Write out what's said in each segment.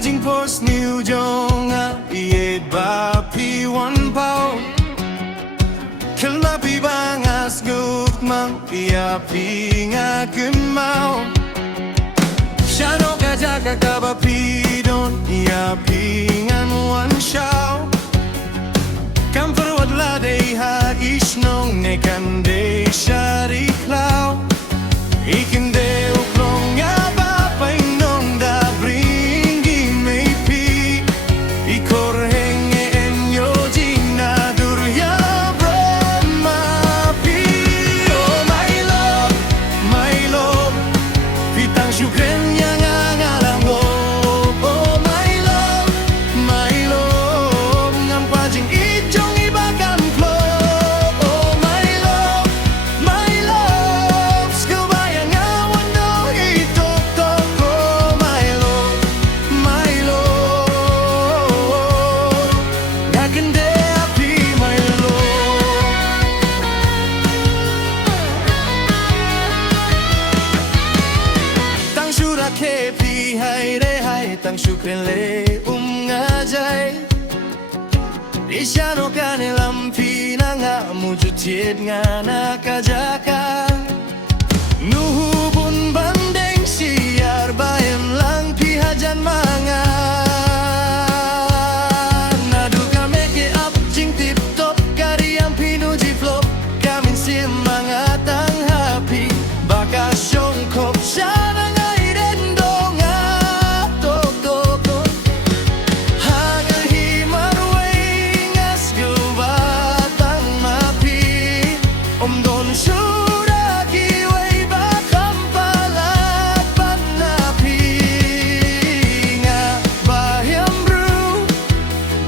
jing post new jonga iet ba pi one pao kelma pi bangas guk mang pia pi nga gemau shano ka jaga ka ba pi don ia pi ngan one show kam perwat la dei ha isnong ne kan de shari cloud ikin de uklong ya ba pai nong da bringi me pi ikor henge en yo jina dur ya brahma pi oh my love pitang syukren yang ngalang oh my love ngam pajing ijong ibakan flow oh my love skill bayang awan do itok tok oh my love gagande api my love tang syura kepi hai re hai tang syukren le ngajai Ishano kane lampi na nga mujutiet nga nakajaka Nuhubun bandeng siar bayam lang pihajan mga Nadu kame ke up jing tip top kari ang pinuji flop Kamin si mga tang happy Baka syong kop siya na nga irendo nga tok tok tok Hanga himarway ngas gubatang mapi Om don syura kiway bakam palakpan napi Nga bahyam bro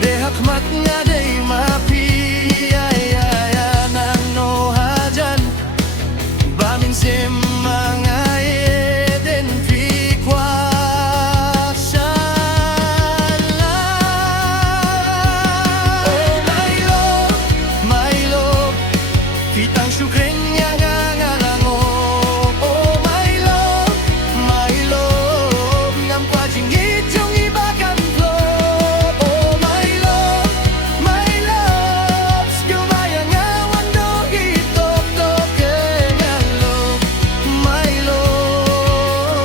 Dehak mat nga day mapi Nang no hajan Bamin sim mga eden pi kwasala Oh my love Kitang syukren nga ngalang oh my love Ngam pajing itong ibakan flow oh my love skill bayang awan do itok tok nga love my love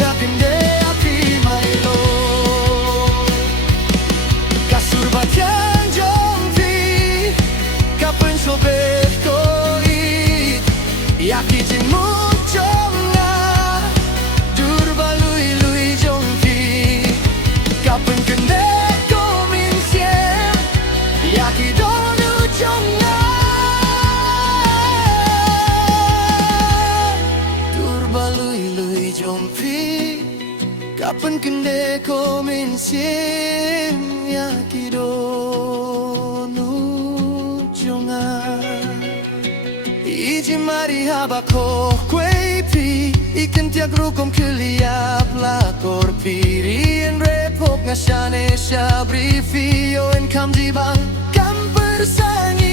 gapinde api my love kasur batyang jongpi kapan sobek ko it yaki jing muchong nga dur balui jongpi kapan kende ko minsiem yaki donu chong nga dur balui jongpi kapan kende ko minsiem yaki donu jonga Iji mari haba ko kwepi Ikan tiag rukom keliap lakor piri En repok nga syane syabri Fio en kam jibang kam persangi